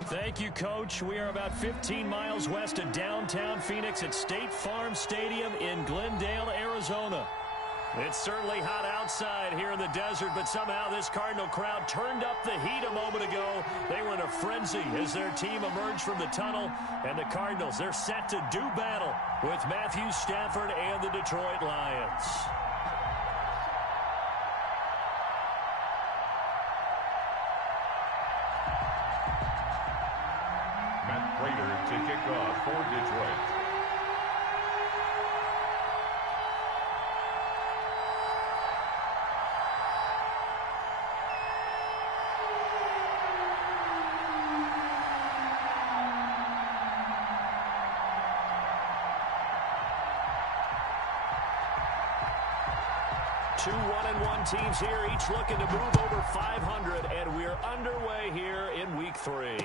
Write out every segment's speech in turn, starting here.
Thank you, Coach. We are about 15 miles west of downtown Phoenix at State Farm Stadium in Glendale, Arizona. It's certainly hot outside here in the desert, but somehow this Cardinal crowd turned up the heat a moment ago. They were in a frenzy as their team emerged from the tunnel, and the Cardinals, they're set to do battle with Matthew Stafford and the Detroit Lions. Matt Prater to kick off for Detroit. Two 1-1 teams here, each looking to move over 500, and we're underway here in Week 3.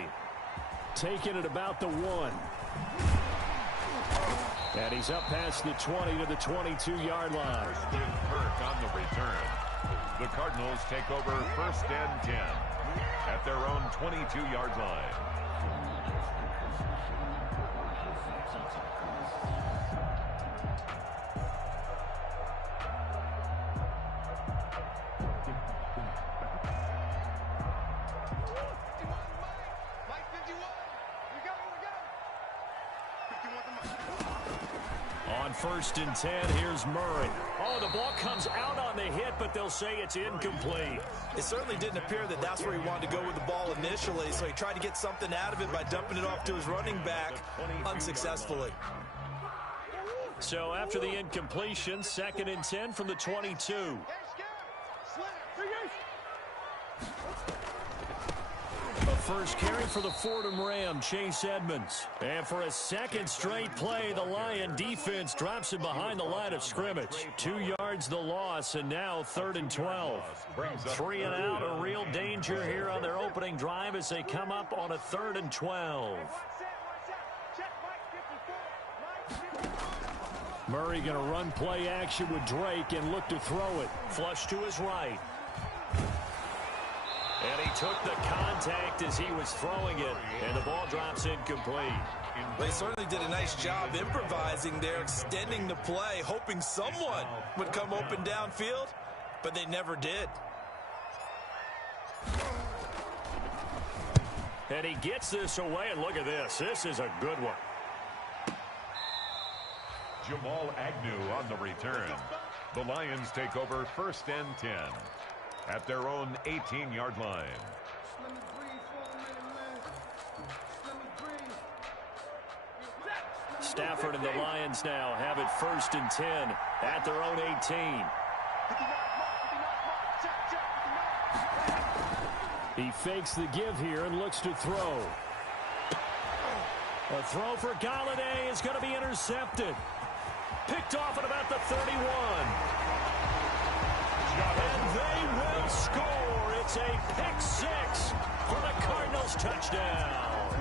Taking it about the 1. And he's up past the 20 to the 22-yard line. Kirk on the return. The Cardinals take over 1st and 10 at their own 22-yard line. On 1st and 10, here's Murray. Oh, the ball comes out on the hit, but they'll say it's incomplete. It certainly didn't appear that that's where he wanted to go with the ball initially, so he tried to get something out of it by dumping it off to his running back unsuccessful. So after the incompletion, 2nd and 10 from the 22. A first carry for the Fordham Ram, Chase Edmonds. And for a second straight play, the Lion defense drops him behind the line of scrimmage. 2 yards the loss, and now 3rd and 12. 3 and out, a real danger here on their opening drive as they come up on a 3rd and 12. Murray going to run play action with Drake and look to throw it. Flush to his right. And he took the contact as he was throwing it, and the ball drops incomplete. They certainly did a nice job improvising there, extending the play, hoping someone would come open downfield, but they never did. And he gets this away, and look at this. This is a good one. Jamal Agnew on the return. The Lions take over 1st and 10 at their own 18-yard line. Stafford and the Lions now have it 1st and 10 at their own 18. He fakes the give here and looks to throw. A throw for Galladay is going to be intercepted. Picked off at about the 31. And they will score. It's a pick 6 for the Cardinals touchdown.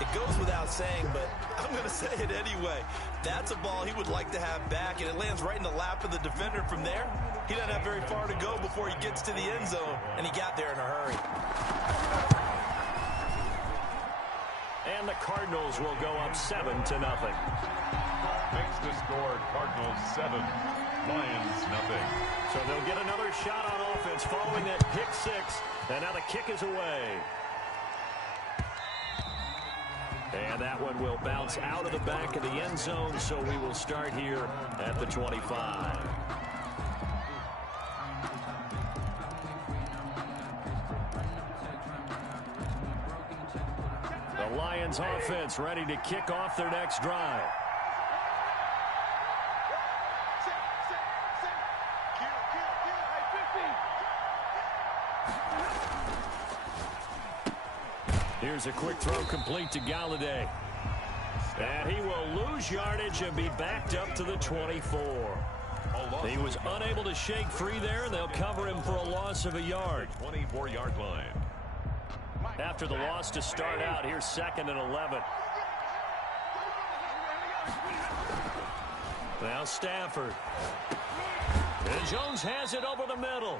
It goes without saying, but I'm going to say it anyway. That's a ball he would like to have back, and it lands right in the lap of the defender from there. He doesn't have very far to go before he gets to the end zone, and he got there in a hurry. And the Cardinals will go up 7-0. Makes the score Cardinals 7, Lions nothing. So they'll get another shot on offense following that pick 6, and now the kick is away. And that one will bounce out of the back of the end zone, so we will start here at the 25. The Lions offense ready to kick off their next drive. Here's a quick throw complete to Galladay. And he will lose yardage and be backed up to the 24. He was unable to shake free there, and they'll cover him for a loss of a yard. 24-yard line. After the loss to start out, here's 2nd and 11. Now Stafford. And Jones has it over the middle.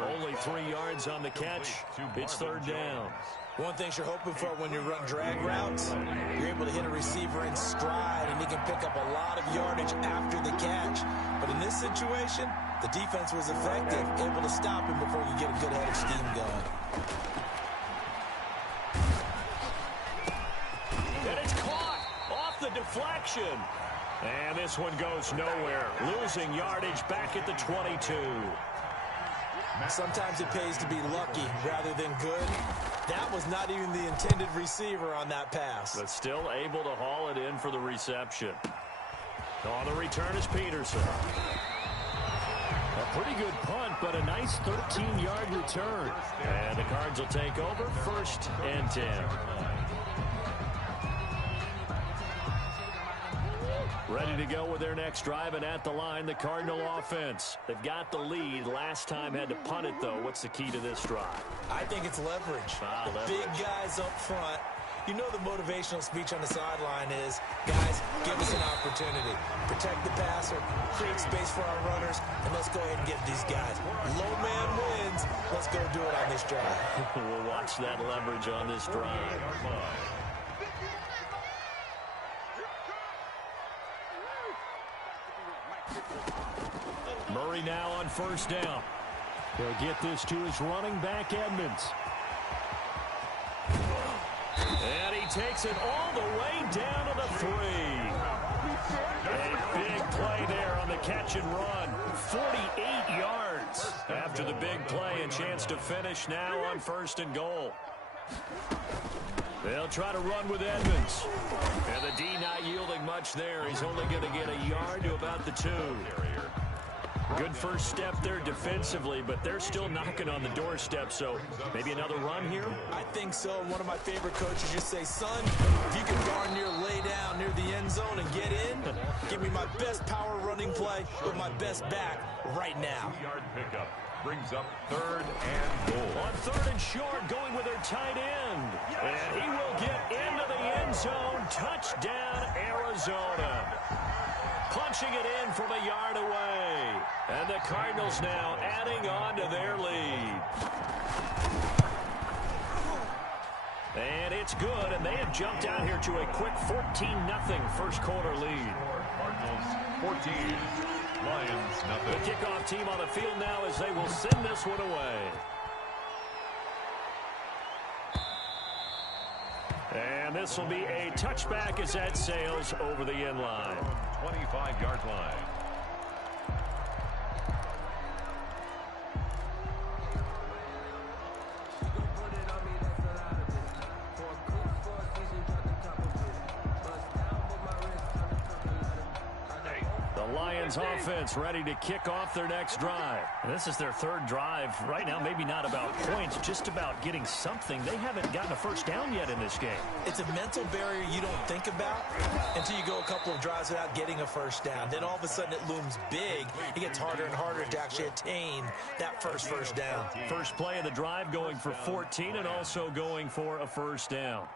Only 3 yards on the catch. It's third down. One thing you're hoping for when you run drag routes, you're able to hit a receiver in stride, and he can pick up a lot of yardage after the catch. But in this situation, the defense was effective, able to stop him before he could get a good head of steam going. And it's caught off the deflection. And this one goes nowhere, losing yardage back at the 22. Sometimes it pays to be lucky rather than good. That was not even the intended receiver on that pass. But still able to haul it in for the reception. On the return is Peterson. A pretty good punt, but a nice 13-yard return. And the Cards will take over, 1st and 10. Ready to go with their next drive, and at the line, the Cardinal offense. They've got the lead. Last time had to punt it, though. What's the key to this drive? I think it's leverage. Leverage. Big guys up front. You know the motivational speech on the sideline is, guys, give us an opportunity. Protect the passer, create space for our runners, and let's go ahead and get these guys. Low man wins. Let's go do it on this drive. We'll watch that leverage on this drive. Murray now on 1st down. He'll get this to his running back, Edmonds. And he takes it all the way down to the 3. A big play there on the catch and run. 48 yards after the big play, and chance to finish now on 1st and goal. They'll try to run with Edmonds. And the D not yielding much there. He's only going to get a yard to about the 2. Good first step there defensively, but they're still knocking on the doorstep, so maybe another run here? I think so. One of my favorite coaches just say, son, if you can darn near lay down near the end zone and get in, give me my best power running play with my best back right now. 2-yard pickup brings up 3rd and goal. On 3rd and short, going with their tight end. And he will get into the end zone. Touchdown, Arizona. Punching it in from a yard away. And the Cardinals now adding on to their lead. And it's good, and they have jumped out here to a quick 14-0 first quarter lead. Cardinals 14, Lions The nothing. kickoff team on the field now as they will send this one away. And this will be a touchback as that sails over the end line. 25-yard line. Lions offense ready to kick off their next drive. And this is their 3rd drive. Right now, maybe not about points, just about getting something. They haven't gotten a first down yet in this game. It's a mental barrier you don't think about until you go a couple of drives without getting a first down. Then all of a sudden it looms big. It gets harder and harder to actually attain that first down. First play of the drive going for 14 and also going for a first down.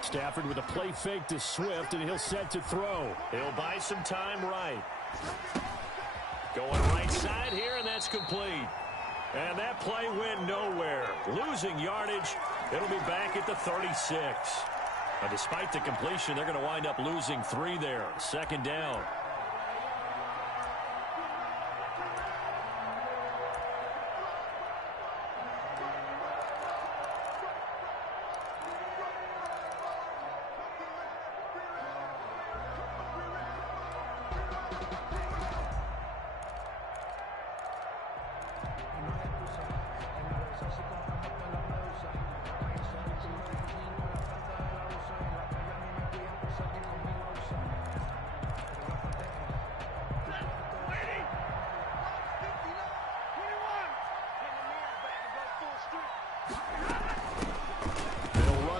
Stafford with a play fake to Swift, and he'll set to throw. He'll buy some time right. Going right side here, and that's complete. And that play went nowhere. Losing yardage. It'll be back at the 36. Now, despite the completion, they're going to wind up losing 3 there. 2nd down.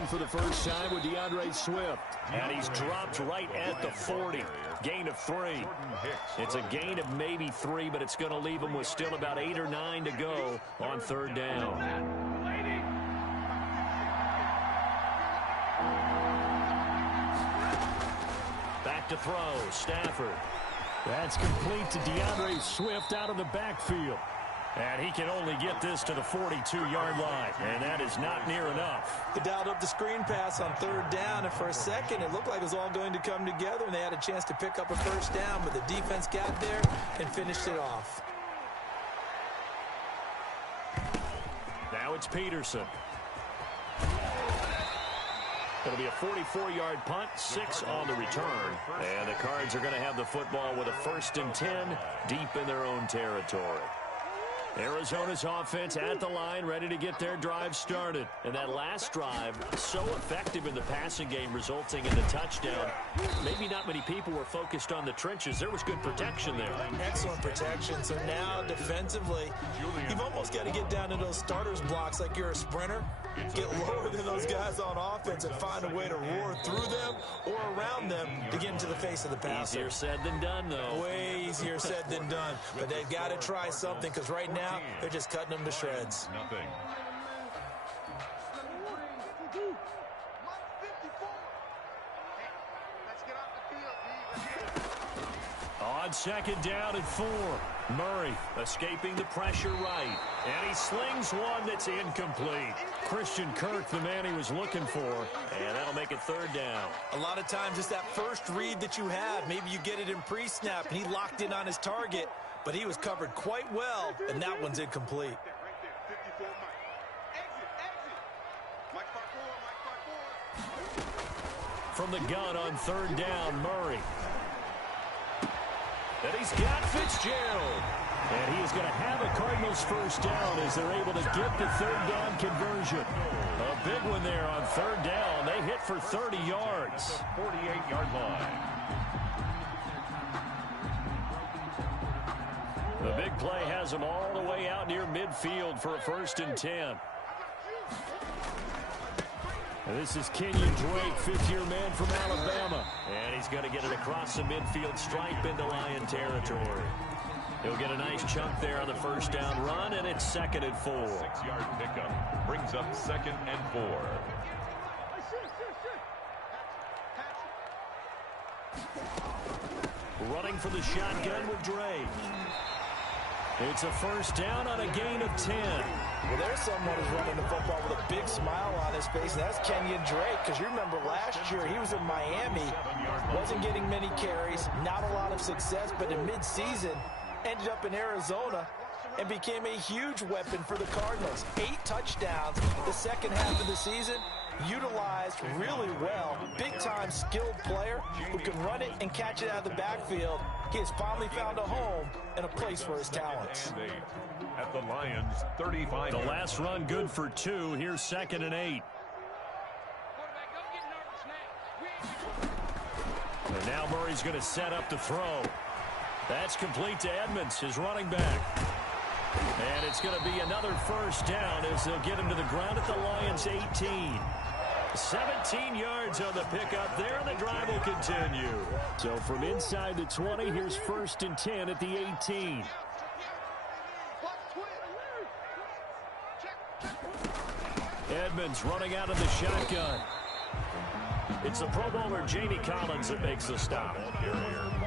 for the first time with DeAndre Swift. And he's dropped right at the 40. Gain of 3. It's a gain of maybe 3, but it's going to leave him with still about 8 or 9 to go on third down. Back to throw. Stafford. That's complete to DeAndre Swift out of the backfield. And he can only get this to the 42-yard line, and that is not near enough. They dialed up the screen pass on third down, and for a second it looked like it was all going to come together, and they had a chance to pick up a first down, but the defense got there and finished it off. Now it's Peterson. It'll be a 44-yard punt, 6 on the return. And the Cards are going to have the football with a 1st and 10 deep in their own territory. Arizona's offense at the line, ready to get their drive started. And that last drive, so effective in the passing game, resulting in the touchdown. Maybe not many people were focused on the trenches. There was good protection there. Excellent protection. So now, defensively, you've almost got to get down to those starters blocks like you're a sprinter. Get lower than those guys on offense and find a way to roar through them or around them to get into the face of the passer. Easier said than done, though. Way easier said than done. But they've got to try something, because right now they're just cutting them to shreds. Nothing. On second down and 4. Murray escaping the pressure right. And he slings one that's incomplete. Christian Kirk, the man he was looking for. And that'll make it third down. A lot of times it's that first read that you have. Maybe you get it in pre-snap, and he locked in on his target, but he was covered quite well, and that one's incomplete. From the gun on third down, Murray. And he's got Fitzgerald. And he is going to have a Cardinals first down as they're able to get the third down conversion. A big one there on third down. They hit for 30 yards. 48-yard line. The big play has them all the way out near midfield for a 1st and 10. And this is Kenyon Drake, 5th-year man from Alabama. And he's going to get it across the midfield stripe into Lion territory. He'll get a nice chunk there on the first down run, and it's 2nd and 4. 6-yard pickup brings up 2nd and 4. Running for the shotgun with Drake. It's a first down on a gain of 10. Well, there's someone who's running the football with a big smile on his face, and that's Kenyon Drake, because you remember last year he was in Miami, wasn't getting many carries, not a lot of success, but in mid-season ended up in Arizona and became a huge weapon for the Cardinals. 8 touchdowns the second half of the season, utilized really well. Big-time skilled player who can run it and catch it out of the backfield. He has finally found a home and a place for his talents. At the Lions, 35. The last run good for 2. Here's 2nd and 8. And now Murray's going to set up the throw. That's complete to Edmonds, his running back. And it's going to be another first down as they'll get him to the ground at the Lions' 18. 17 yards on the pickup there, and the drive will continue. So from inside the 20, here's 1st and 10 at the 18. Edmonds running out of the shotgun. It's the Pro Bowler Jamie Collins that makes the stop.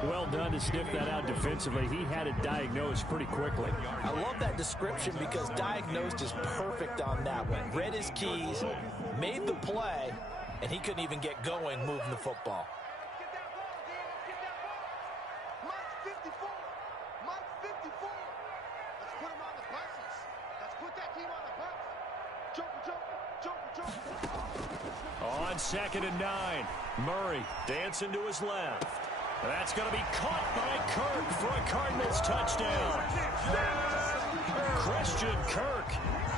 Well done to sniff that out defensively. He had it diagnosed pretty quickly. I love that description because diagnosed is perfect on that one. Read his keys, made the play, and he couldn't even get going moving the football. On 2nd and 9, Murray dancing to his left. That's going to be caught by Kirk for a Cardinals touchdown. Christian Kirk,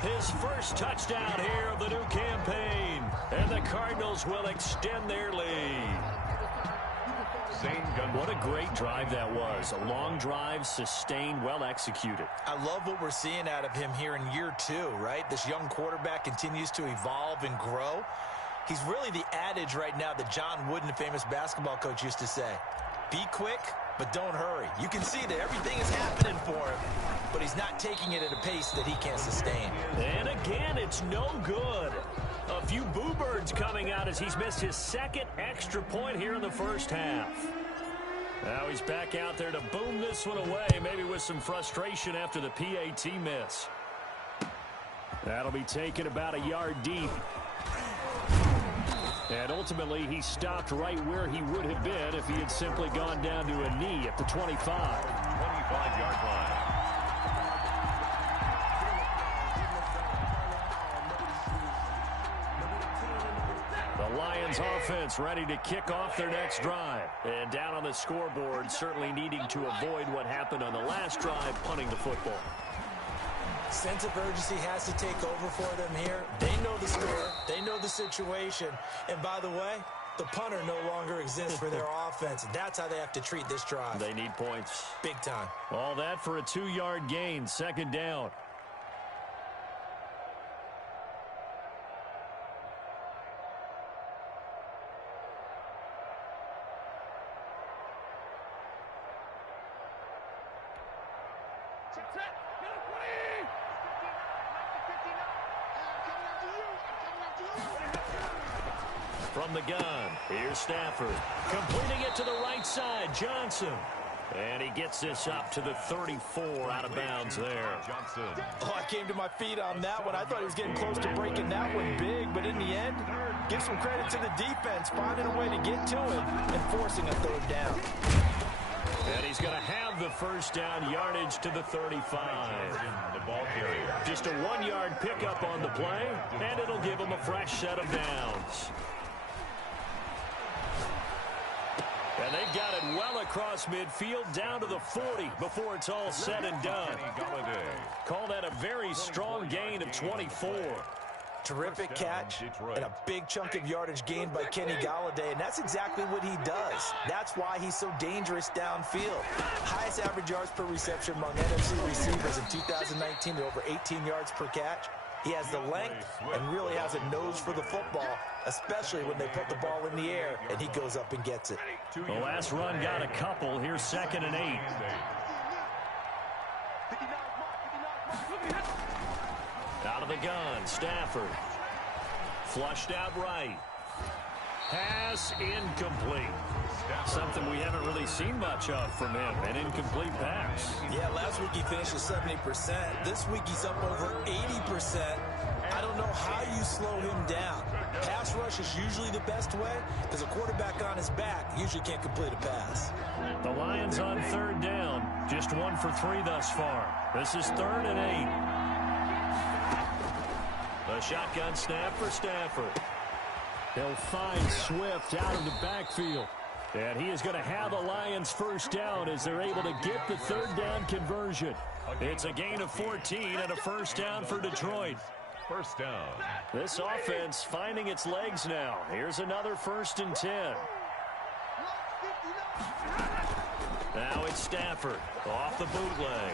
his first touchdown here of the new campaign. And the Cardinals will extend their lead. What a great drive that was. A long drive, sustained, well executed. I love what we're seeing out of him here in year 2, right? This young quarterback continues to evolve and grow. He's really the adage right now that John Wooden, the famous basketball coach, used to say. Be quick, but don't hurry. You can see that everything is happening for him, but he's not taking it at a pace that he can't sustain. And again, it's no good. A few boo birds coming out as he's missed his second extra point here in the first half. Now he's back out there to boom this one away, maybe with some frustration after the PAT miss. That'll be taken about a yard deep. And ultimately, he stopped right where he would have been if he had simply gone down to a knee at the 25. 25-yard line. The Lions offense ready to kick off their next drive. And down on the scoreboard, certainly needing to avoid what happened on the last drive, punting the football. Sense of urgency has to take over for them here. They know the score. They know the situation. And by the way, the punter no longer exists for their offense. That's how they have to treat this drive. They need points. Big time. All that for a 2-yard gain, second down. From the gun, here's Stafford. Completing it to the right side, Johnson. And he gets this up to the 34 out of bounds there. Johnson. Oh, I came to my feet on that one. I thought he was getting close to breaking that one big, but in the end, give some credit to the defense, finding a way to get to him and forcing a third down. And he's going to have the first down, yardage to the 35. The ball carrier. Just a 1-yard pickup on the play, and it'll give him a fresh set of downs. And they've got it well across midfield, down to the 40 before it's all said and done. Call that a very strong gain of 24. Terrific catch and a big chunk of yardage gained by Kenny Golladay, and that's exactly what he does. That's why he's so dangerous downfield. Highest average yards per reception among NFC receivers in 2019 to over 18 yards per catch. He has the length and really has a nose for the football, especially when they put the ball in the air and he goes up and gets it. The last run got a couple. Here's 2nd and 8. Out of the gun, Stafford. Flushed out right. Pass incomplete. Something we haven't really seen much of from him, an incomplete pass. Yeah, last week he finished at 70%. This week he's up over 80%. I don't know how you slow him down. Pass rush is usually the best way because a quarterback on his back usually can't complete a pass. The Lions on 3rd down. Just 1 for 3 thus far. This is 3rd and 8. The shotgun snap for Stafford. He'll find Swift out of the backfield. And he is going to have the Lions first down as they're able to get the 3rd down conversion. It's a gain of 14 and a first down for Detroit. First down. This offense finding its legs now. Here's another 1st and 10. Now it's Stafford off the bootleg.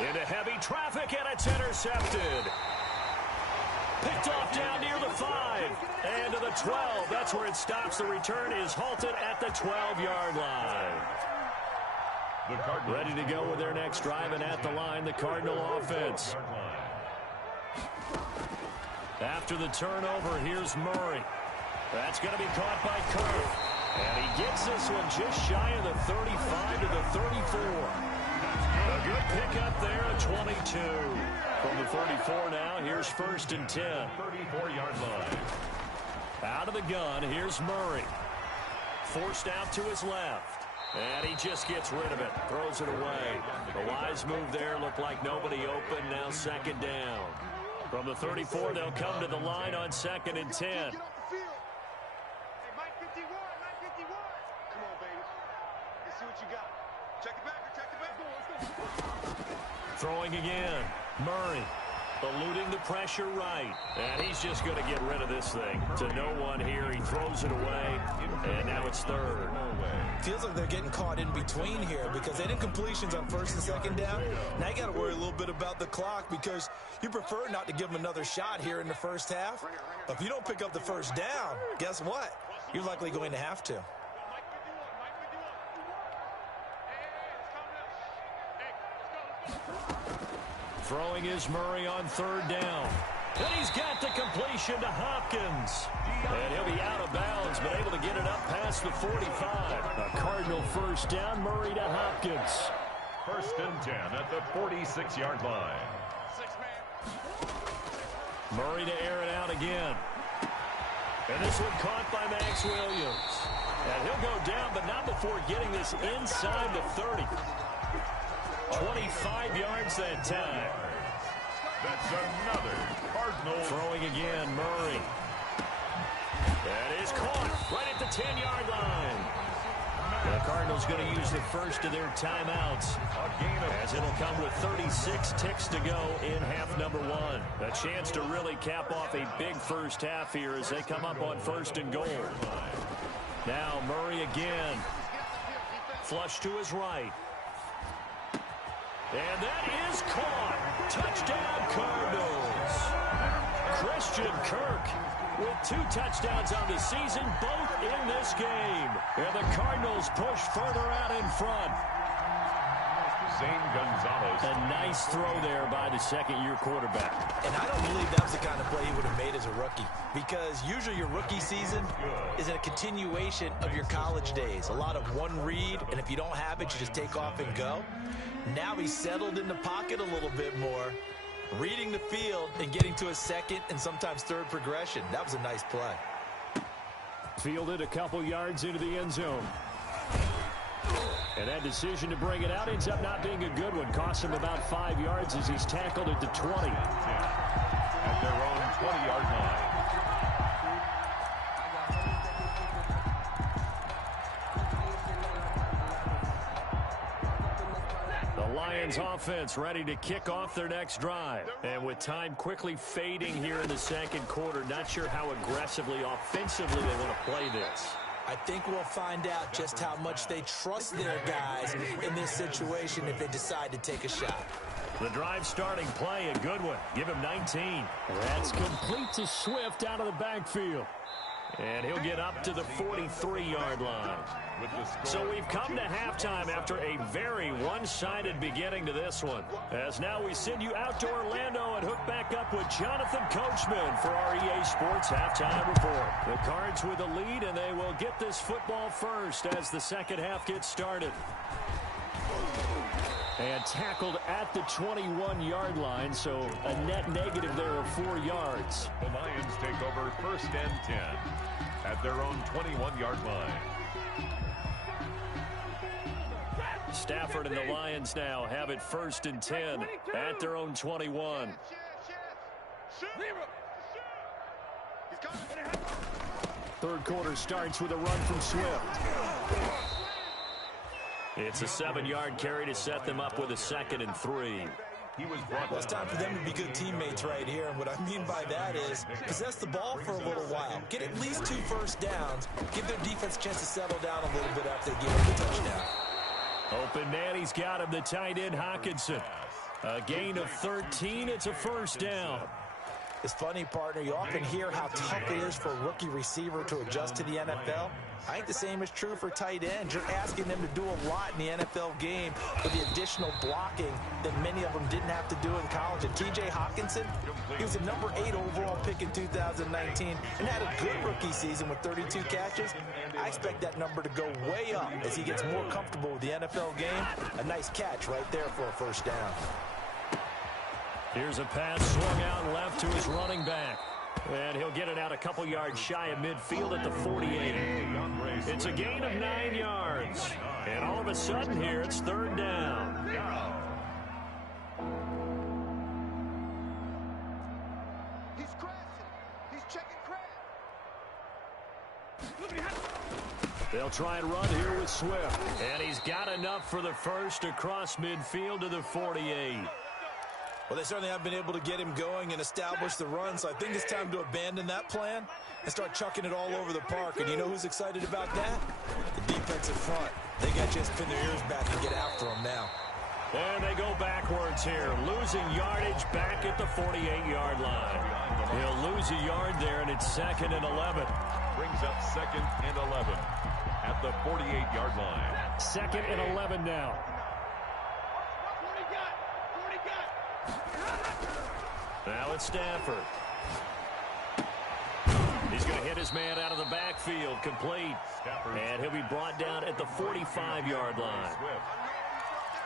Into heavy traffic, and it's intercepted. Picked off down near the 5 and to the 12. That's where it stops. The return is halted at the 12-yard line. Ready to go with their next drive, and at the line, the Cardinal offense. After the turnover, here's Murray. That's going to be caught by Kirk. And he gets this one just shy of the 35 to the 34. A good pickup there at 22. From the 34 now, here's 1st and 10. 34-yard line. Out of the gun, here's Murray. Forced out to his left. And he just gets rid of it. Throws it away. The wise move there. Looked like nobody open. Now 2nd down. From the 34, they'll come to the line on 2nd and 10. Throwing again. Murray. Eluding the pressure right. And he's just going to get rid of this thing. To no one here. He throws it away. And now it's third. Feels like they're getting caught in between here because they did completions on first and second down. Now you got to worry a little bit about the clock because you prefer not to give them another shot here in the first half. But if you don't pick up the first down, guess what? You're likely going to have to. Throwing is Murray on third down. And he's got the completion to Hopkins. And he'll be out of bounds, but able to get it up past the 45. A Cardinal first down, Murray to Hopkins. First and 10 at the 46-yard line. Murray to air it out again. And this one caught by Max Williams. And he'll go down, but not before getting this inside the 30. 25 yards that time. That's another Cardinal. Throwing again, Murray. That is caught right at the 10-yard line. The Cardinals going to use the first of their timeouts as it'll come with 36 ticks to go in half number one. A chance to really cap off a big first half here as they come up on first and goal. Now Murray again. Flush to his right. And that is caught. Touchdown, Cardinals. Christian Kirk with 2 touchdowns on the season, both in this game. And the Cardinals push further out in front. Zane Gonzalez. A nice throw there by the second-year quarterback. And I don't believe that was the kind of play he would have made as a rookie because usually your rookie season is a continuation of your college days. A lot of one read, and if you don't have it, you just take off and go. Now he's settled in the pocket a little bit more, reading the field and getting to a second and sometimes third progression. That was a nice play. Fielded a couple yards into the end zone. And that decision to bring it out ends up not being a good one. Cost him about 5 yards as he's tackled at the 20. At their own 20-yard line. Lions offense ready to kick off their next drive. And with time quickly fading here in the second quarter, not sure how aggressively, offensively they want to play this. I think we'll find out just how much they trust their guys in this situation if they decide to take a shot. The drive starting play, a good one. Give him 19. That's complete to Swift out of the backfield. And he'll get up to the 43-yard line. So we've come to halftime after a very one-sided beginning to this one. As now we send you out to Orlando and hook back up with Jonathan Coachman for our EA Sports Halftime Report. The Cards with a lead, and they will get this football first as the second half gets started. And tackled at the 21-yard line, so a net negative there of 4 yards. The Lions take over first and 10 at their own 21-yard line. Stafford and the Lions now have it first and 10 at their own 21. Third quarter starts with a run from Swift. It's a 7-yard carry to set them up with a 2nd and 3. Well, it's time for them to be good teammates right here, and what I mean by that is possess the ball for a little while. Get at least 2 first downs. Give their defense a chance to settle down a little bit after they get the touchdown. Open man, he's got him, the tight end Hockenson. A gain of 13, it's a first down. It's funny, partner, you often hear how tough it is for a rookie receiver to adjust to the NFL. I think the same is true for tight ends. You're asking them to do a lot in the NFL game with the additional blocking that many of them didn't have to do in college. And T.J. Hockenson, he was a number 8 overall pick in 2019 and had a good rookie season with 32 catches. I expect that number to go way up as he gets more comfortable with the NFL game. A nice catch right there for a first down. Here's a pass swung out left to his running back. And he'll get it out a couple yards shy of midfield at the 48. It's a gain of 9 yards. And all of a sudden here, it's third down. He's crashing. He's checking crash. They'll try and run here with Swift. And he's got enough for the first across midfield to the 48. Well, they certainly haven't been able to get him going and establish the run, so I think it's time to abandon that plan and start chucking it all over the park. And you know who's excited about that? The defensive front. They got to just pin their ears back and get after him now. And they go backwards here, losing yardage back at the 48-yard line. He'll lose a yard there, and it's 2nd and 11. Brings up 2nd and 11 at the 48-yard line. 2nd and 11 now. Now it's Stafford. He's going to hit his man out of the backfield, complete. And he'll be brought down at the 45-yard line.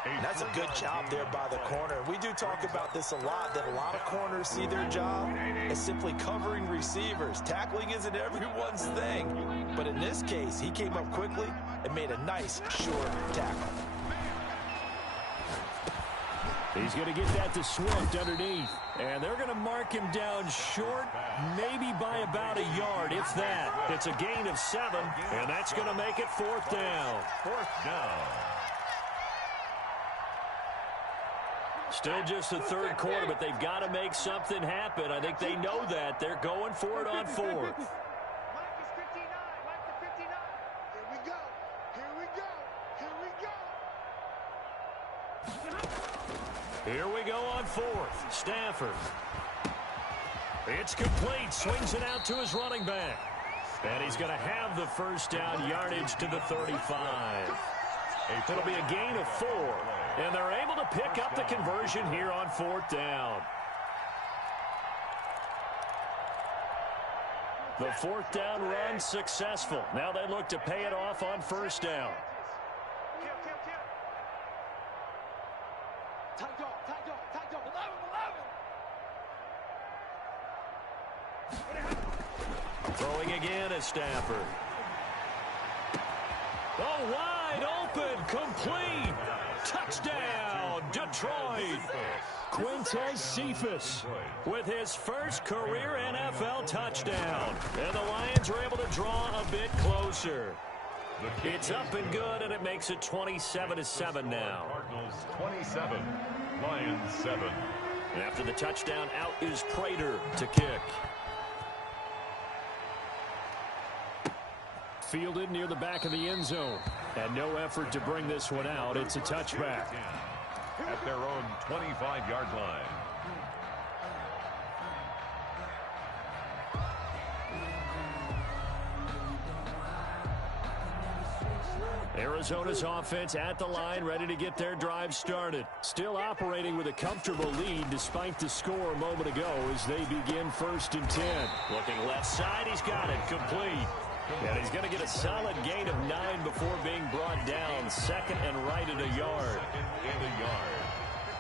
And that's a good job there by the corner. We do talk about this a lot, that a lot of corners see their job as simply covering receivers. Tackling isn't everyone's thing. But in this case, he came up quickly and made a nice, short tackle. He's going to get that to Swift underneath. And they're going to mark him down short, maybe by about a yard, if that. It's a gain of 7, and that's going to make it 4th down. 4th down. Still just the 3rd quarter, but they've got to make something happen. I think they know that. They're going for it on 4th. Here we go on 4th. Stafford. It's complete. Swings it out to his running back. And he's going to have the 1st down, yardage to the 35. It'll be a gain of 4. And they're able to pick up the conversion here on 4th down. The 4th down run successful. Now they look to pay it off on 1st down. Throwing again is Stafford. Oh, wide open, complete. Touchdown, Detroit. Quintez Cephas with his first career NFL touchdown. And the Lions are able to draw a bit closer. It's up and good, and it makes it 27-7 now. Cardinals 27, Lions 7. After the touchdown, out is Prater to kick. Fielded near the back of the end zone. And no effort to bring this one out. It's a touchback. At their own 25-yard line. Arizona's offense at the line, ready to get their drive started. Still operating with a comfortable lead despite the score a moment ago as they begin 1st and 10. Looking left side, he's got it, complete. And he's going to get a solid gain of 9 before being brought down. 2nd and right at a yard. 2nd and a yard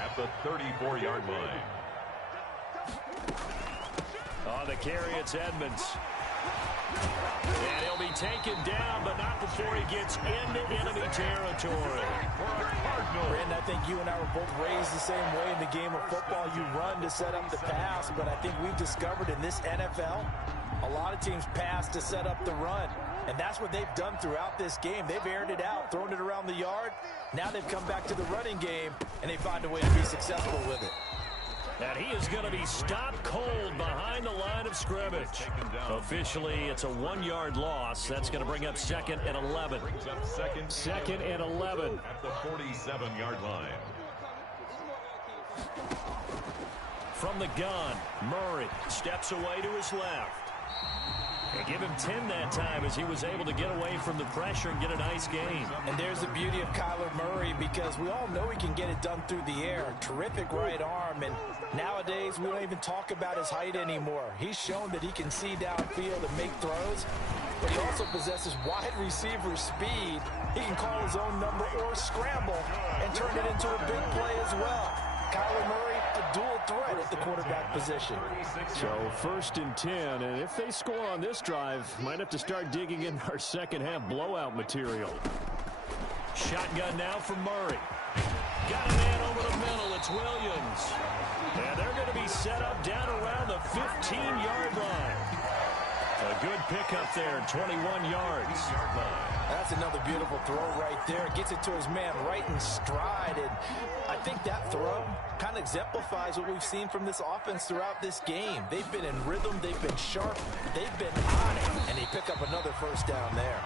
at the 34-yard line. On the carry, it's Edmonds. And he'll be taken down, but not before he gets into enemy territory. Brandon, I think you and I were both raised the same way in the game of football. You run to set up the pass, but I think we've discovered in this NFL, a lot of teams pass to set up the run. And that's what they've done throughout this game. They've aired it out, thrown it around the yard. Now they've come back to the running game, and they find a way to be successful with it. And he is going to be stopped cold behind the line of scrimmage. Officially, it's a 1-yard loss. That's going to bring up 2nd and 11. Brings up 2nd and 11. At the 47-yard line. From the gun, Murray steps away to his left. They give him 10 that time as he was able to get away from the pressure and get a nice gain. And there's the beauty of Kyler Murray, because we all know he can get it done through the air. Terrific right arm, and nowadays we don't even talk about his height anymore. He's shown that he can see downfield and make throws, but he also possesses wide receiver speed. He can call his own number or scramble and turn it into a big play as well. Kyler Murray, a dual threat at the quarterback position. So 1st and 10, and if they score on this drive, might have to start digging in our second half blowout material. Shotgun now from Murray. Got a man over the middle. It's Williams. And they're going to be set up down around the 15-yard line. A good pickup there, 21 yards. That's another beautiful throw right there. Gets it to his man right in stride. And I think that throw kind of exemplifies what we've seen from this offense throughout this game. They've been in rhythm. They've been sharp. They've been on it. And they pick up another first down there.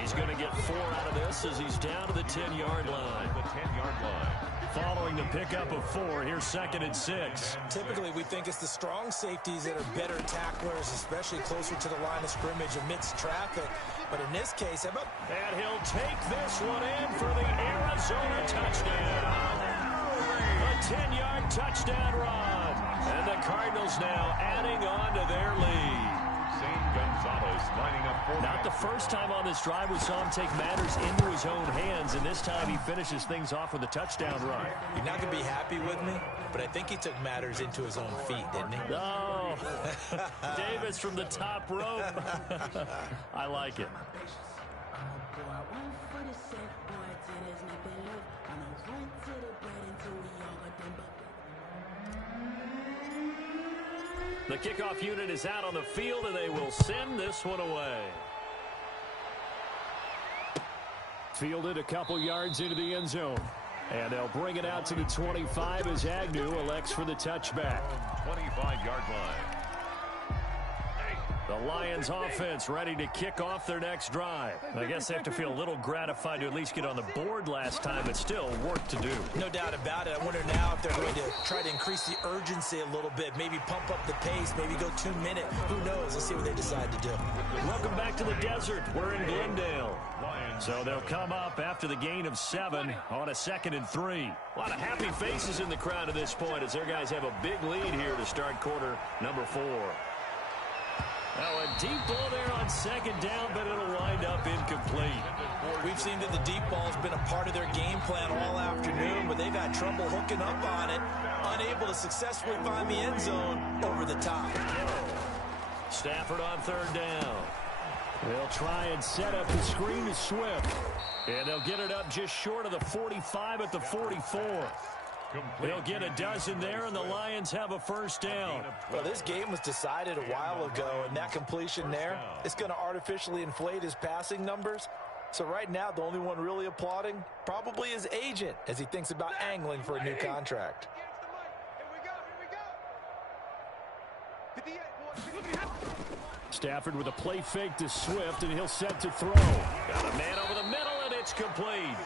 He's going to get 4 out of this as he's down to the 10-yard line. Following the pickup of 4, here's 2nd and 6. Typically, we think it's the strong safeties that are better tacklers, especially closer to the line of scrimmage amidst traffic. But in this case, how about... And he'll take this one in for the Arizona touchdown. A 10-yard touchdown run. And the Cardinals now adding on to their lead. Not the first time on this drive we saw him take matters into his own hands, and this time he finishes things off with a touchdown run. You're not going to be happy with me, but I think he took matters into his own feet, didn't he? Oh, Davis from the top rope. I like it. The kickoff unit is out on the field, and they will send this one away. Fielded a couple yards into the end zone. And they'll bring it out to the 25 as Agnew elects for the touchback. 25-yard line. The Lions offense ready to kick off their next drive. I guess they have to feel a little gratified to at least get on the board last time, but still work to do. No doubt about it. I wonder now if they're going to try to increase the urgency a little bit, maybe pump up the pace, maybe go 2 minute. Who knows? Let's see what they decide to do. Welcome back to the desert. We're in Glendale. So they'll come up after the gain of 7 on a 2nd and 3. A lot of happy faces in the crowd at this point as their guys have a big lead here to start quarter number 4. Now a deep ball there on 2nd down, but it'll wind up incomplete. We've seen that the deep ball's been a part of their game plan all afternoon, but they've had trouble hooking up on it, unable to successfully find the end zone over the top. Stafford on 3rd down. They'll try and set up the screen to Swift. And they'll get it up just short of the 45 at the 44. They'll get a dozen there, and the Lions have a first down. Well, this game was decided a while ago, and that completion there is going to artificially inflate his passing numbers. So right now, the only one really applauding probably his agent as he thinks about angling for a new contract. Stafford with a play fake to Swift, and he'll set to throw. Got a man over the middle, and it's complete.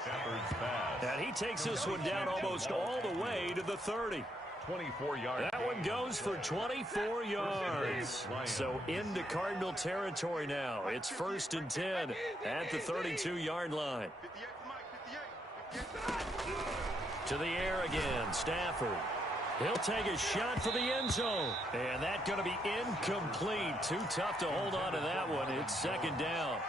And he takes this one down almost all the way to the 30. 24 yards. That one goes for 24 yards. So into Cardinal territory now. It's 1st and 10 at the 32-yard line. To the air again, Stafford. He'll take a shot for the end zone. And that's going to be incomplete. Too tough to hold on to that one. It's 2nd down.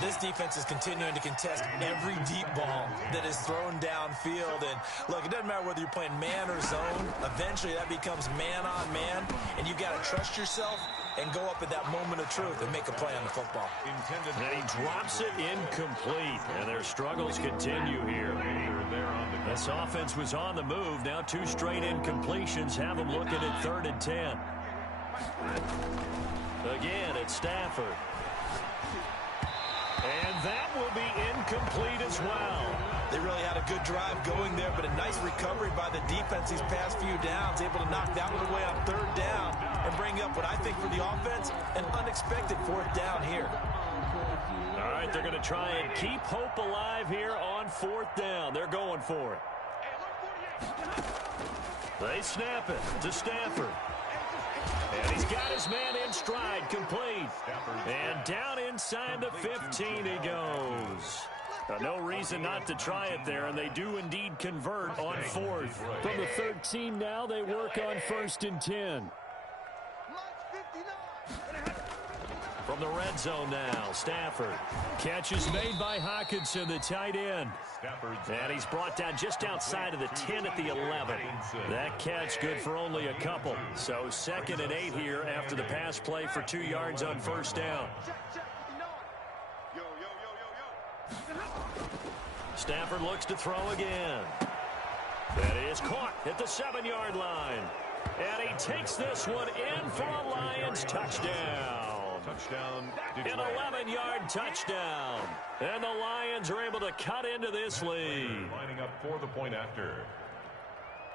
This defense is continuing to contest every deep ball that is thrown downfield. And look, it doesn't matter whether you're playing man or zone. Eventually that becomes man on man. And you've got to trust yourself and go up at that moment of truth and make a play on the football. And he drops it incomplete. And their struggles continue here. This offense was on the move. Now 2 straight incompletions have them looking at 3rd and 10. Again, it's Stafford. And that will be incomplete as well. They really had a good drive going there, but a nice recovery by the defense these past few downs, able to knock that one away on 3rd down and bring up what I think for the offense, an unexpected 4th down here. All right, they're going to try and keep hope alive here on 4th down. They're going for it. They snap it to Stafford. And he's got his man in stride, complete. And down inside the 15 he goes. No reason not to try it there, and they do indeed convert on 4th. From the 13 now, they work on 1st and 10. From the red zone now, Stafford. Catch is made by Hockenson, the tight end. And he's brought down just outside of the 10 at the 11. That catch good for only a couple. So 2nd and 8 here after the pass play for 2 yards on 1st down. Stafford looks to throw again. That is caught at the 7-yard line. And he takes this one in for a Lions touchdown. Touchdown, An Detroit. 11-yard touchdown. And the Lions are able to cut into this lead. Lining up for the point after.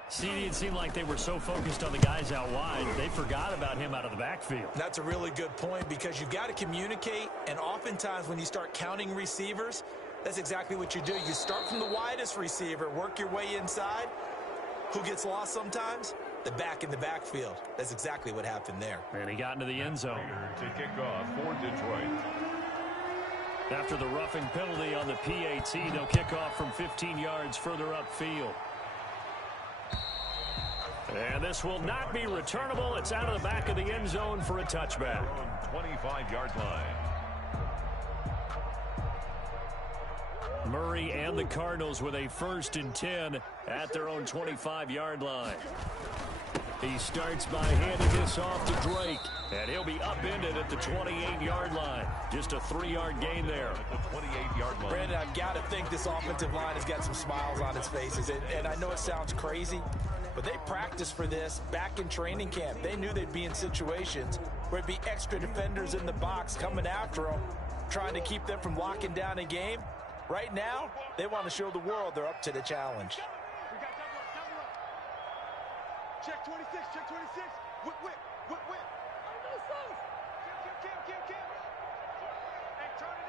See, it seemed like they were so focused on the guys out wide, they forgot about him out of the backfield. That's a really good point because you've got to communicate, and oftentimes when you start counting receivers, that's exactly what you do. You start from the widest receiver, work your way inside. Who gets lost sometimes? The back in the backfield. That's exactly what happened there. And he got into the end zone. To kick off for Detroit. After the roughing penalty on the PAT, they'll kick off from 15 yards further upfield. And this will not be returnable. It's out of the back of the end zone for a touchback. 25-yard line. Murray and the Cardinals with a 1st and 10 at their own 25-yard line. He starts by handing this off to Drake, and he'll be upended at the 28-yard line. Just a 3-yard gain there. The 28-yard line. Brandon, I've got to think this offensive line has got some smiles on its faces. And I know it sounds crazy, but they practiced for this back in training camp. They knew they'd be in situations where it'd be extra defenders in the box coming after them, trying to keep them from locking down a game. Right now, they want to show the world they're up to the challenge. We got double up. Check 26, check 26. Whip, whip, whip, whip. Kim. Hey, turn it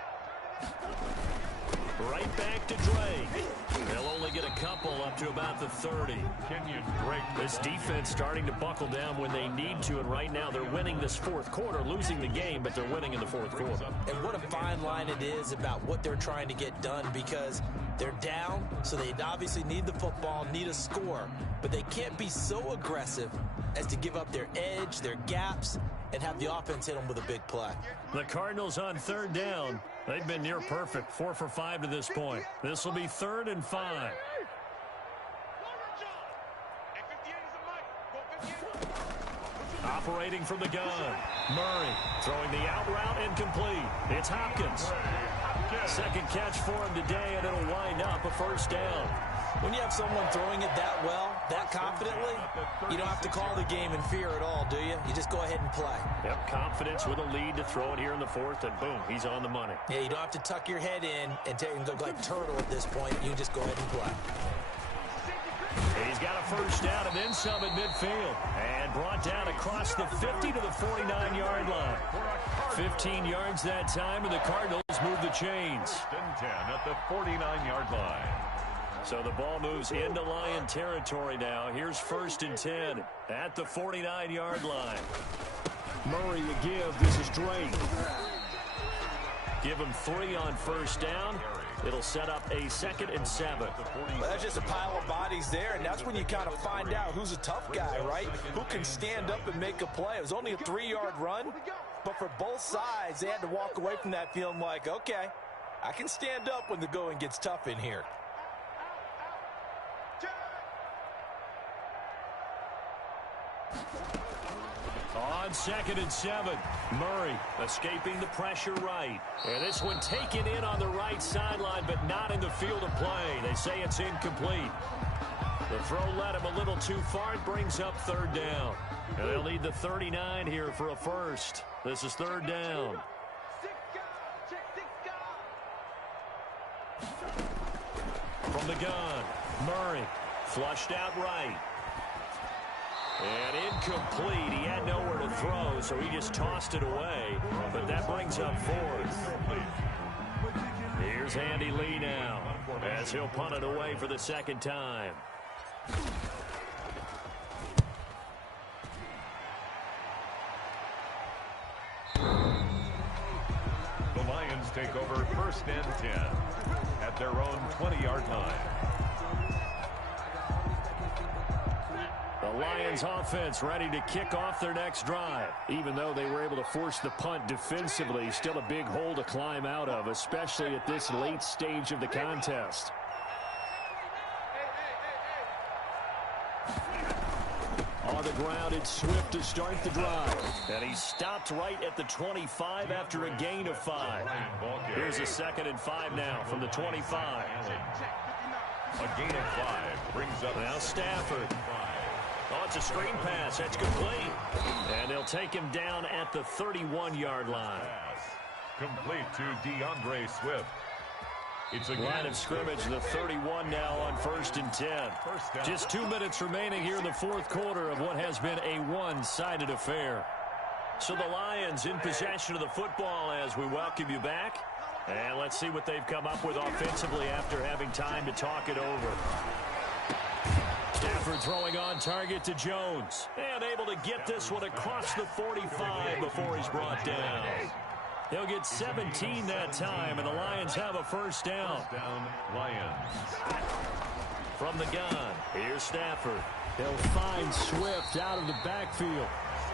out. Right back to Drake. They'll only get a couple up to about the 30. Kenyon Drake. This defense starting to buckle down when they need to, and right now they're winning this 4th quarter, losing the game, but they're winning in the 4th quarter. And what a fine line it is about what they're trying to get done because they're down, so they obviously need the football, need a score, but they can't be so aggressive as to give up their edge, their gaps, and have the offense hit them with a big play. The Cardinals on 3rd down. They've been near perfect, 4 for 5 to this point. This will be 3rd and 5. Operating from the gun. Murray throwing the out route incomplete. It's Hopkins. 2nd catch for him today, and it'll wind up a 1st down. When you have someone throwing it that well, that confidently, you don't have to call the game in fear at all, do you? You just go ahead and play. Yep, confidence with a lead to throw it here in the 4th, and boom, he's on the money. Yeah, you don't have to tuck your head in and go like turtle at this point. You can just go ahead and play. He's got a 1st down and then some at midfield. And brought down across the 50 to the 49-yard line. 15 yards that time, and the Cardinals move the chains. 10 at the 49-yard line. So the ball moves into Lion territory now. Here's 1st and 10 at the 49-yard line. Murray a give. This is Drake. Give him 3 on 1st down. It'll set up a 2nd and 7. Well, that's just a pile of bodies there, and that's when you kind of find out who's a tough guy, right? Who can stand up and make a play. It was only a 3-yard run, but for both sides, they had to walk away from that feeling like, okay, I can stand up when the going gets tough in here. On 2nd and 7, Murray escaping the pressure right. And this one taken in on the right sideline, but not in the field of play. They say it's incomplete. The throw led him a little too far. It brings up 3rd down. And they'll need the 39 here for a 1st. This is 3rd down. From the gun, Murray flushed out right. And incomplete. He had nowhere to throw, so he just tossed it away. But that brings up 4th. Here's Andy Lee now, as he'll punt it away for the 2nd time. The Lions take over 1st and 10 at their own 20-yard line. The Lions offense ready to kick off their next drive. Even though they were able to force the punt defensively, still a big hole to climb out of, especially at this late stage of the contest. On the ground, it's Swift to start the drive. And he stopped right at the 25 after a gain of 5. Here's a 2nd and 5 now from the 25. A gain of 5 brings up Now Stafford. Oh, it's a screen pass. That's complete. And they'll take him down at the 31-yard line. Complete to DeAndre Swift. It's a line of scrimmage, the 31 now on 1st and 10. Just 2 minutes remaining here in the fourth quarter of what has been a one-sided affair. So the Lions in possession of the football as we welcome you back. And let's see what they've come up with offensively after having time to talk it over. Stafford throwing on target to Jones. And able to get this one across the 45 before he's brought down. He'll get 17 that time, and the Lions have a first down. First down, Lions. From the gun, here's Stafford. He'll find Swift out of the backfield.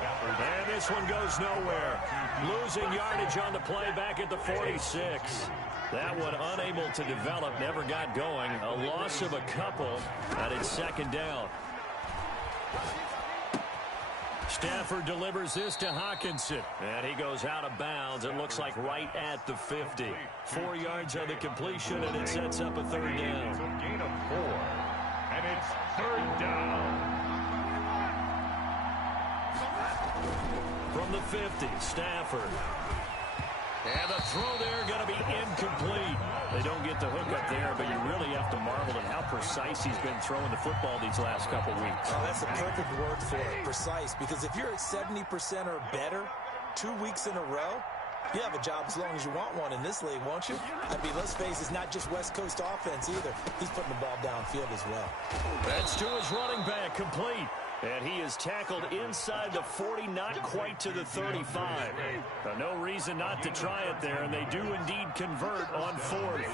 And this one goes nowhere. Losing yardage on the play back at the 46. That one unable to develop, never got going. A loss of a couple, and it's second down. Stafford delivers this to Hawkinson. And he goes out of bounds. It looks like right at the 50. 4 yards on the completion, and it sets up a third down. It's a gain of 4. And it's third down. From the 50, Stafford. And the throw there going to be incomplete. They don't get the hook up there, but you really have to marvel at how precise he's been throwing the football these last couple weeks. Oh, that's a perfect word for it, precise, because if you're at 70% or better 2 weeks in a row, you have a job as long as you want one in this league, won't you? I mean, let's face it, it's not just West Coast offense either. He's putting the ball downfield as well. That's to his running back, complete. And he is tackled inside the 40, not quite to the 35. No reason not to try it there, and they do indeed convert on 4th.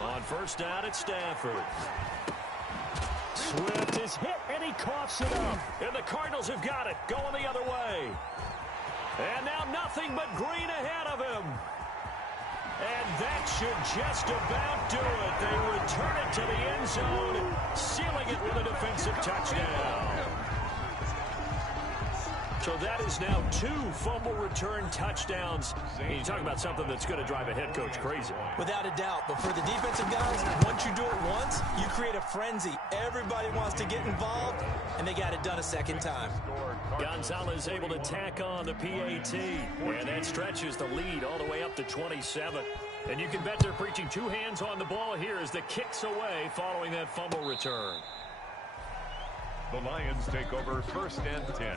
On first down, it's Stafford. Swift is hit, and he coughs it up. And the Cardinals have got it, going the other way. And now nothing but green ahead of him. And that should just about do it. They return it to the end zone, sealing it with a defensive touchdown. So that is now 2 fumble return touchdowns. And you talk about something that's going to drive a head coach crazy. Without a doubt. But for the defensive guys, once you do it once, you create a frenzy. Everybody wants to get involved, and they got it done a second time. Gonzalez able to tack on the PAT. And that stretches the lead all the way up to 27. And you can bet they're preaching 2 hands on the ball here as the kick's away following that fumble return. The Lions take over 1st and 10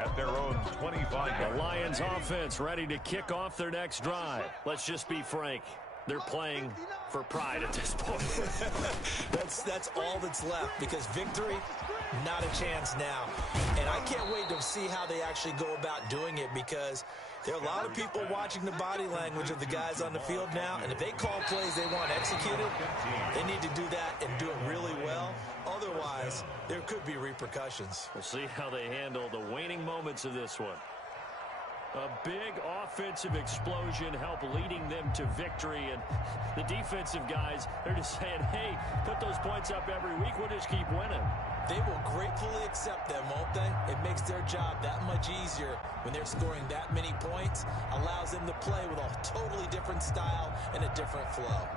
at their own 25. The Lions offense ready to kick off their next drive. Let's just be frank. They're playing for pride at this point. That's all that's left, because victory, not a chance now. And I can't wait to see how they actually go about doing it, because there are a lot of people watching the body language of the guys on the field now, and if they call plays they want executed, they need to do that and do it really well. Otherwise, there could be repercussions. We'll see how they handle the waning moments of this one. A big offensive explosion help leading them to victory, and the defensive guys, they're just saying, hey, put those points up every week, we'll just keep winning. They will gratefully accept them, won't they? It makes their job that much easier when they're scoring that many points, allows them to play with a totally different style and a different flow.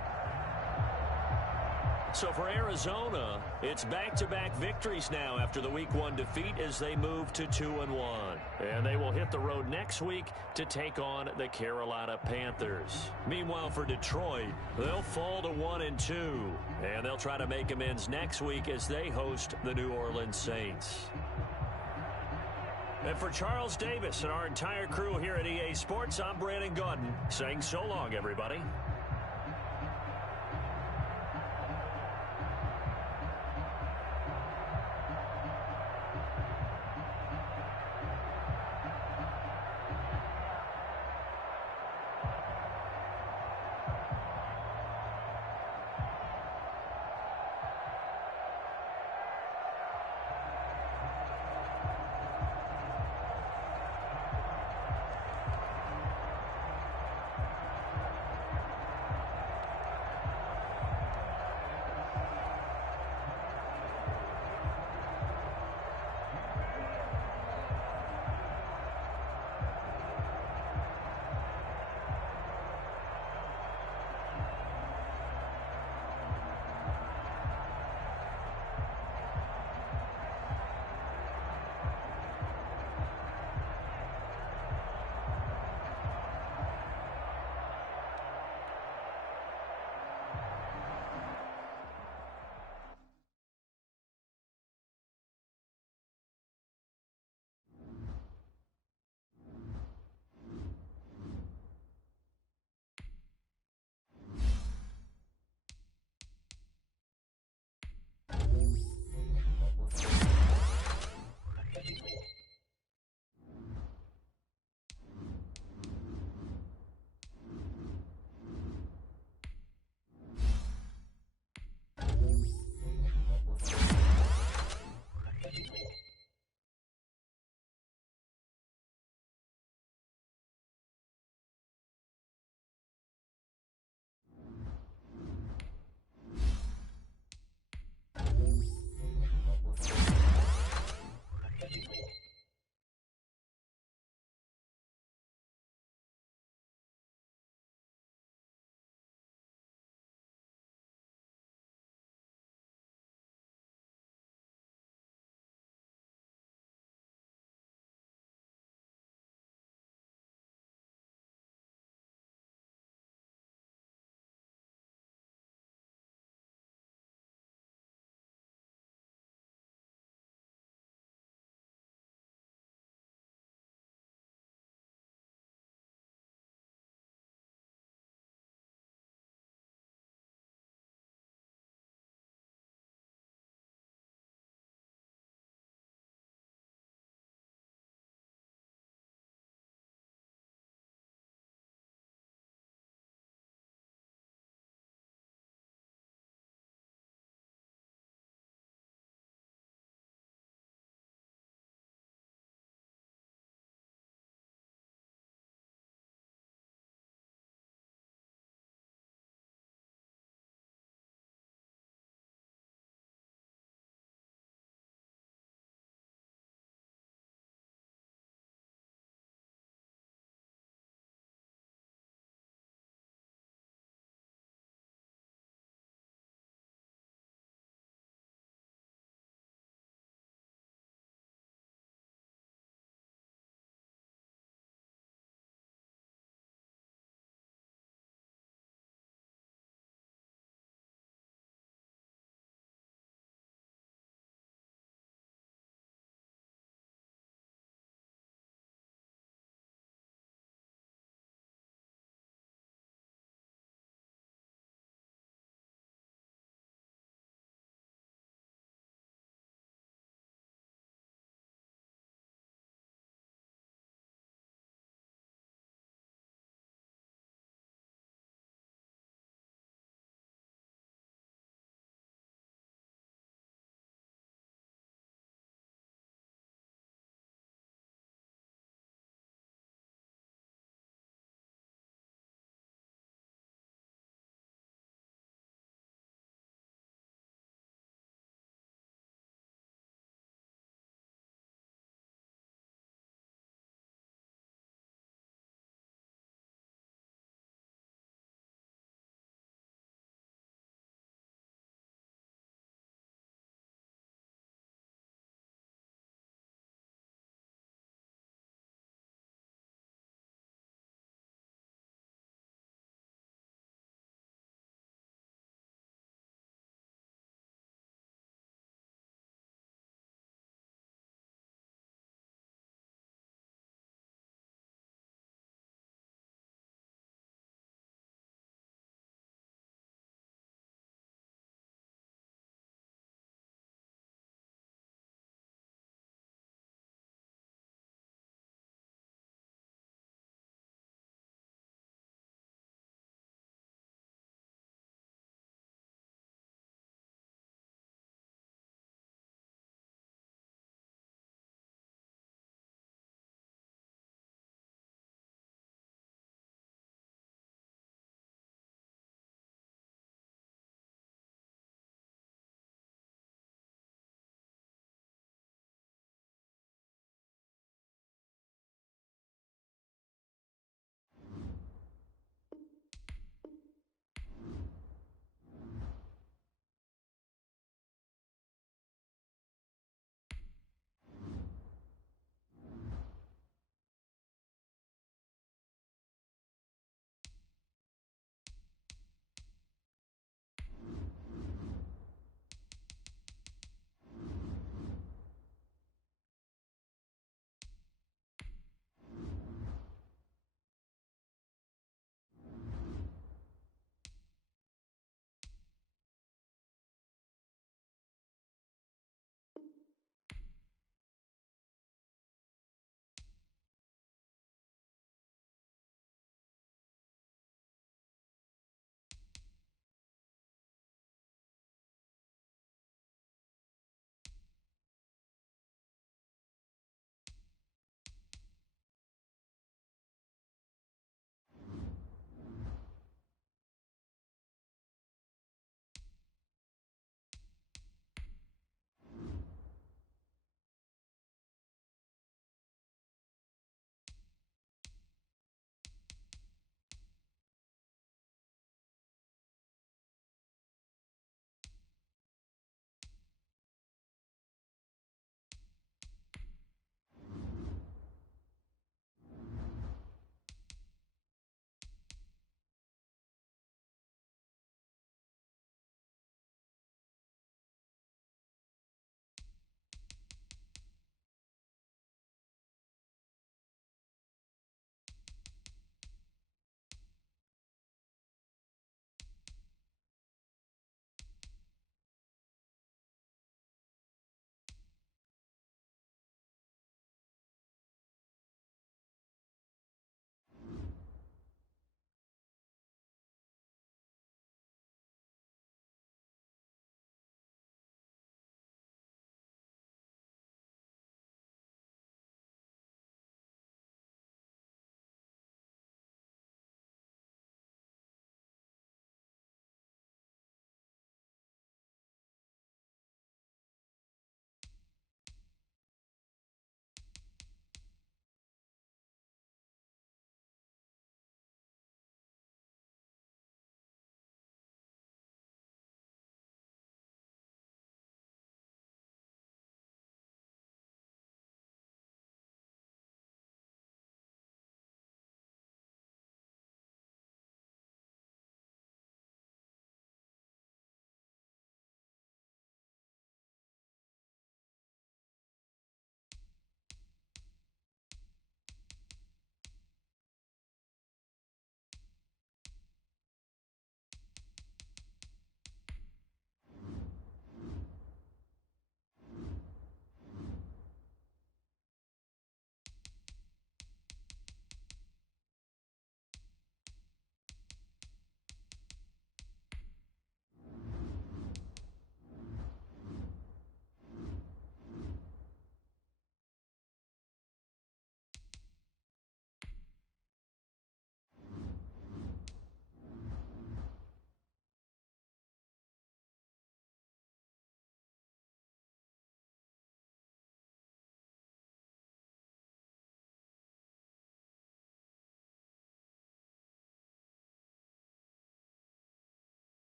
So for Arizona, it's back-to-back victories now after the Week 1 defeat as they move to 2-1. And they will hit the road next week to take on the Carolina Panthers. Meanwhile, for Detroit, they'll fall to 1-2. And they'll try to make amends next week as they host the New Orleans Saints. And for Charles Davis and our entire crew here at EA Sports, I'm Brandon Gaudin saying so long, everybody.